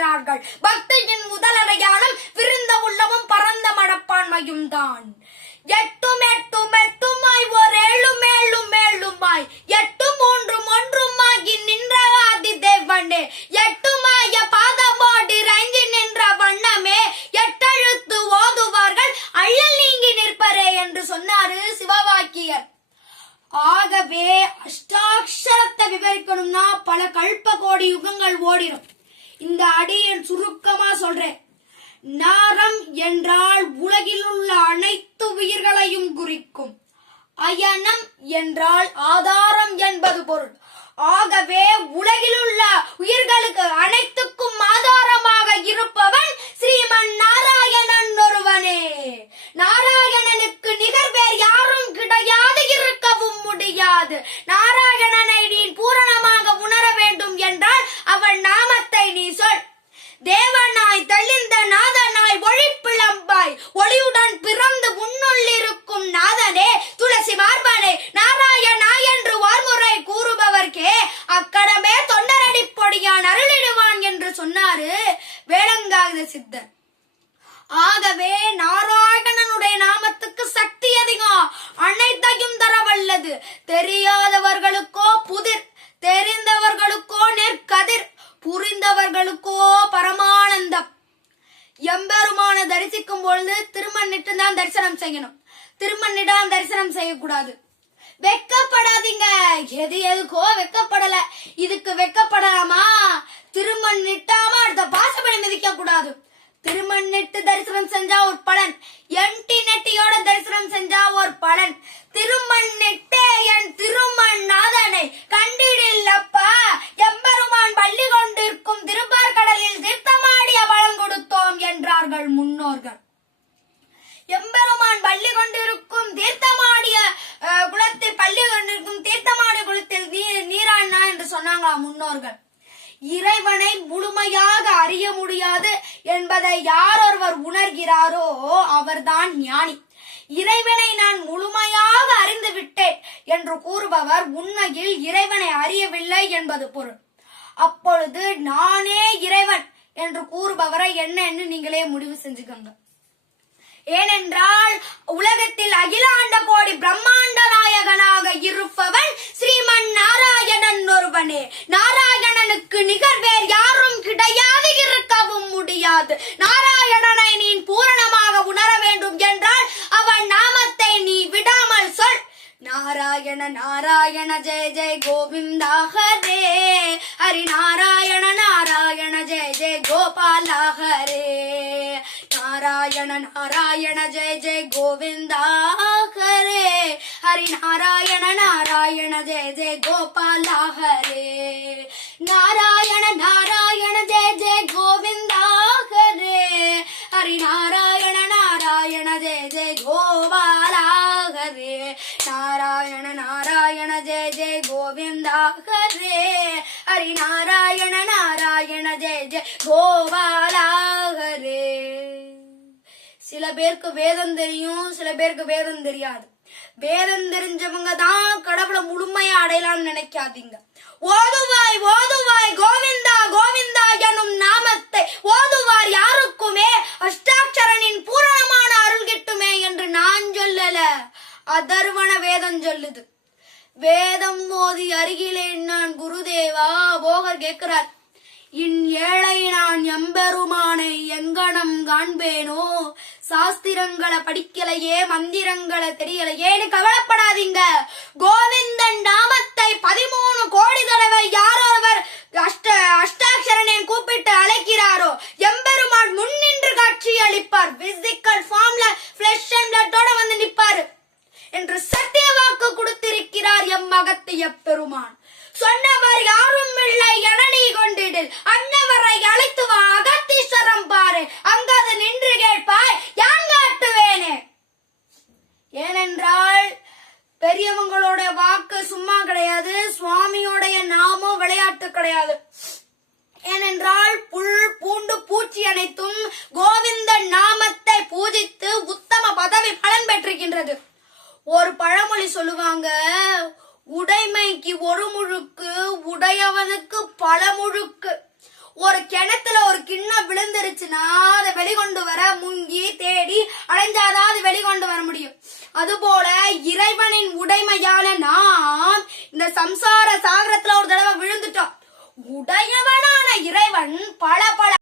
என்கிறார்கள். பக்தியின் முதலடையாளம் விருந்த உள்ளமும் பரந்த மனப்பான்மையும் தான். எட்டும் எட்டும் எட்டுமாய் ஓர் ஏழும் ஏழும் ஏழுமாய் எட்டும் ஒன்றும் ஒன்றுமாகி நின்ற ஆதி தேவனே எட்டுமாய பாதமோடி இறங்கி நின்ற வண்ணமே எட்டெழுத்து ஓதுவார்கள் அள்ளல் நீங்கி நிற்பரே என்று சொன்னாரு சிவவாக்கியர். ஆகவே அஷ்டாட்சரத்தை விவரிக்கணும்னா பல கல்ப கோடி யுகங்கள் ஓடிடும். இந்த அடியை சுருக்கமா சொல்றேன். நாரம் என்றால் உலகில் உள்ள அனைத்து உயிர்களையும் குறிக்கும். அயனம் என்றால் ஆதாரம் என்பது பொருள். ஆகவே உலகில் உள்ள உயிர்களுக்கு அனைத்துக்கும் ஆதாரமாக இருப்பவன் ஸ்ரீமன் நாராயணன் ஒருவனே. நாராயணனுக்கு நிகர் வேறு யாரும் கிடையாது, இருக்கவும் முடியாது. நாராயணனை நீ பூரணமாக உணர வேண்டும் என்றால் அவன் நாமத்தை நீ சொல். தேவனாய் தெளிந்த நாதனாய் ஒளிப்பிளம்பாய் ஒளியுடன் பிறந்து உன்னுள்ளிருக்கும் நாதனே துளசி மார்பனே நாராயணா என்று வார்முறை கூறுபவர்க்கே அக்கடமே தொண்டரடி பொடியான் அருளிடுவான் என்று சொன்னாரு வேலங்காத சித்தர். ஆகவே நாராயணனுடைய நாமத்துக்கு சக்தி அதிகம், அனைத்தையும் தரவல்லது. தெரியாதவர்களுக்கோ புதிர், தெரிந்தவர்களுக்கோ நெற்கதிர், புரிந்தவர்களுக்கோ பரமானந்தம். எம்பெருமான தரிசிக்கும் பொழுது திருமண்ணிட்டு தான் தரிசனம் செய்யணும், திருமண்ணிடாம தரிசனம் செய்யக்கூடாது. வெக்கப்படாதீங்க, எதுக்கோ வெக்கப்படல, இதுக்கு வெக்கப்படலாமா? திருமண்ணிட்டாம அடுத்த பாசப்படி மிதிக்க கூடாது. திருமண்ணிட்டு தரிசனம் செஞ்சா ஒரு பலன், எம்டி நெட்டியோட தரிசனம் செஞ்சா ஒரு பலன். திருமண்ணிட்டே என் திருமண் நாதனை கண்டிடில்லப்பா எம்பெருமான் பள்ளி கொண்டிருக்கும் திருப்பார் கடலில் தீர்த்தமாடிய பலன் கொடுத்தோம் என்றார்கள் முன்னோர்கள். எம்பெருமான் பள்ளி கொண்டிருக்கும் தீர்த்தமாடிய குளத்தில் பள்ளி கொண்டிருக்கும் தீர்த்தமாடிய குளத்தில் நீராடினா என்று சொன்னாங்களா முன்னோர்கள். இறைவனை முழுமையாக அறிய முடியாது என்பதை யார் ஒருவர் உணர்கிறாரோ அவர்தான் ஞானி. இறைவனை நான் முழுமையாக அறிந்து விட்டேன் என்று கூறுபவர் உண்மையில் இறைவனை அறியவில்லை என்பது பொருள். அப்பொழுது நானே இறைவன் என்று கூறுபவரை என்னன்னு நீங்களே முடிவு செஞ்சுக்கோங்க. ஏனென்றால் உலகத்தில் அகிலாண்ட கோடி பிரம்மாண்ட நாயகனாக இருப்பவன் ஸ்ரீமன் நாராயணன் ஒருவனே. நாராயணனுக்கு நிகர் வேறு யாரும் கிடையாது, இருக்கவும் முடியாது. நாராயணனை நீ பூரணமாக உணர வேண்டும் என்றால் அவன் நாமத்தை நீ விடாமல் சொல். நாராயண நாராயண ஜெய ஜெய கோவிந்தா ஹரே, ஹரி நாராயண நாராயண ஜெய ஜெய கோபாலா ஹரே. நாராயண நாராயண ஜெய ஜெய கோவிந்தா ஹரே, ஹரி நாராயண நாராயண ஜெய ஜெய கோபாலா ஹரே. நாராயண நாராயண ஜெய ஜெய கோவிந்தா ஹரே, ஹரி நாராயண நாராயண ஜெய ஜெய கோபாலா ஹரே. நாராயண நாராயண ஜெய ஜெய கோவிந்தா ஹரே, ஹரி நாராயண நாராயண ஜெய ஜெய கோபாலா ஹரே. சில பேருக்கு வேதம் தெரியும், சில பேருக்கு வேதம் தெரியாது. வேதம் தெரிஞ்சவங்க தான் கடவுளை முழுமையா அடையலாம்னு நினைக்காதீங்க. ஓதுவாய் ஓதுவாய் கோவிந்தா கோவிந்தா எனும் நாமத்தை ஓதுவார் யாருக்குமே அஷ்டாட்சரனின் பூரணமான அருள் கிட்டுமே என்று நான் சொல்லல, அதர்வன வேதம் சொல்லுது. வேதம் மோதி அருகிலே நான் குருதேவா போகர் கேட்கிறார். ஏழை நான் எம்பெருமானை எங்கனம் காண்பேனோ, சாஸ்திரங்களை படிக்கலையே மந்திரங்களை தெரியலையேன்னு கவலைப்படாதீங்க. கோவிந்தன் நாமத்தை 13 கோடி தடவை யாரொருவர் அஷ்டாட்சரனை கூப்பிட்டு அழைக்கிறாரோ எம்பெருமான் முன்னின்று காட்சி அளிப்பார். பிசிக்கல் ஃபார்ம்ல ஃபிளஷ் அண்ட் பிளட்டோட வந்து நிற்பாரு என்று சத்திய வாக்கு கொடுத்திருக்கிறார் எம் மகத்திய பெருமான். சொன்னவர் யாரும் இல்லை என நீ கொண்டிடில், அன்னவரை அழைத்து வா அகத்தீஸ்வரம் பாரு, அங்காது நின்று கேட்பாய் யான் காட்டுவேனே. ஏனென்றால் பெரியவங்களோட வாக்கு சும்மா கிடையாது, சுவாமியோடைய நாமம் விளையாட்டு கிடையாது. ஏனென்றால் புல் பூண்டு பூச்சி அனைத்தும் கோவிந்த நாமத்தை பூஜித்து உத்தம பதவி பலன் பெற்றிருக்கின்றது. ஒரு பழமொழி சொல்லுவாங்க, உடைமைக்கு ஒரு முழுக்கு, உடையவனுக்கு பல முழுக்கு. ஒரு கிணத்துல ஒரு அடைஞ்சாதான் அது வெளிக்கொண்டு வர முடியும். அதுபோல இறைவனின் உடைமையான நாம் இந்த சம்சார சாகரத்துல ஒரு தடவை விழுந்துட்டோம். உடையவனான இறைவன் பல